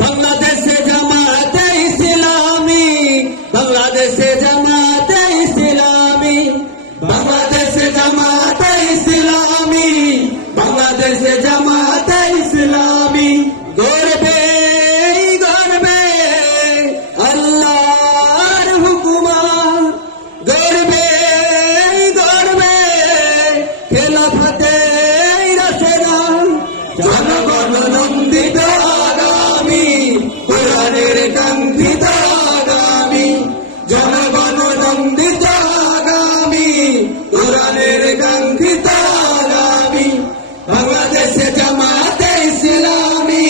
বাংলাদেশে জামাতে ইসলামী, বাংলাদেশে জামাতে ইসলামী, বাংলাদেশে জামাতে ইসলামী, বাংলাদেশে জামাতে ইসলামী। গর্বে গর্বে আল্লাহর হুকুমত, গর্বে গর্বে খেলাফতে রাসূল, জনগণ নন্দিত আগামী, কোরআনের কাঙ্ক্ষিত আগামী, জনগণ নন্দিত আগামী, কোরআনের কাঙ্ক্ষিত আগামী। বাংলাদেশে জামাতে ইসলামী,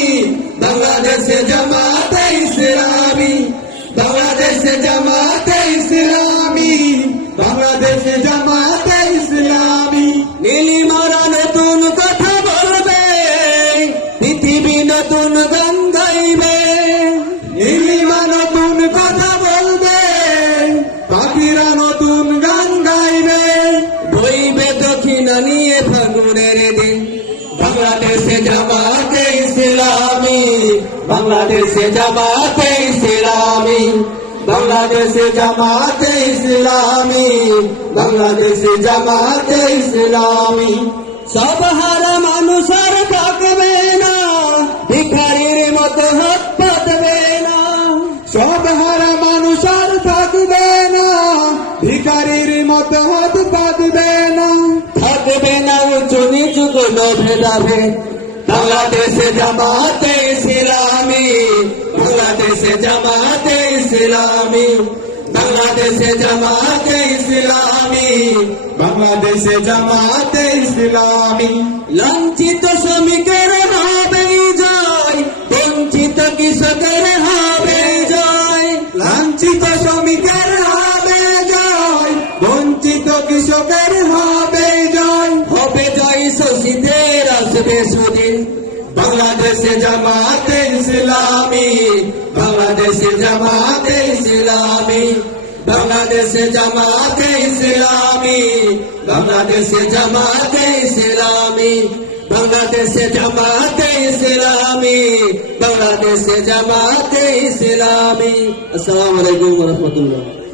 বাংলাদেশে জামাতে ইসলামী, বাংলাদেশে জামাতে ইসলামী, বাংলাদেশে জামাতে ইসলামী। নীলিমারা নতুন কথা বলবে, পৃথিবী নতুন গান গাইবে, নীলিমা নতুন কথা বলবে, পাখিরা নতুন গান গাইবে, বইবে দক্ষিণা নিয়ে ফাগুনের দিন। বাংলাদেশে জামাতে ইসলামী, বাংলাদেশে জামাতে ইসলামী, বাংলাদেশে জামাতে ইসলামী, বাংলাদেশে জামাতে ইসলামী। সব হারা মানুষ আর থাকবে না, ভিখারির মতো হাত পাতবে না, সব হারা মানুষ আর থাকবে না, ভিখারির মতো হাত পাতবে না, থাকবে না উঁচু নিচু কোনো ভেদাভেদ। বাংলাদেশে জামাতে ইসলামী, বাংলাদেশে জামাতে ইসলামী, বাংলাদেশে জামাতে ইসলামী, বাংলাদেশে জামাতে ইসলামী। লাঞ্ছিত শ্রমিকের হবে জয়, বঞ্চিত কৃষকের হবে জয়, লাঞ্ছিত শ্রমিকের হবে জয়, বঞ্চিত কৃষকের হবে জয়, হবে জয় শোষিতের আসবে সুদিন। বাংলাদেশে জামাতে ইসলামী, বাংলাদেশে জামাতে ইসলামী, বাংলাদেশে জামাতে ইসলামী, বাংলাদেশে জামাতে ইসলামী, বাংলাদেশে জামাতে ইসলামী, বাংলাদেশে জামাতে ইসলামী। আসসালামু আলাইকুম ওয়া রাহমাতুল্লাহ।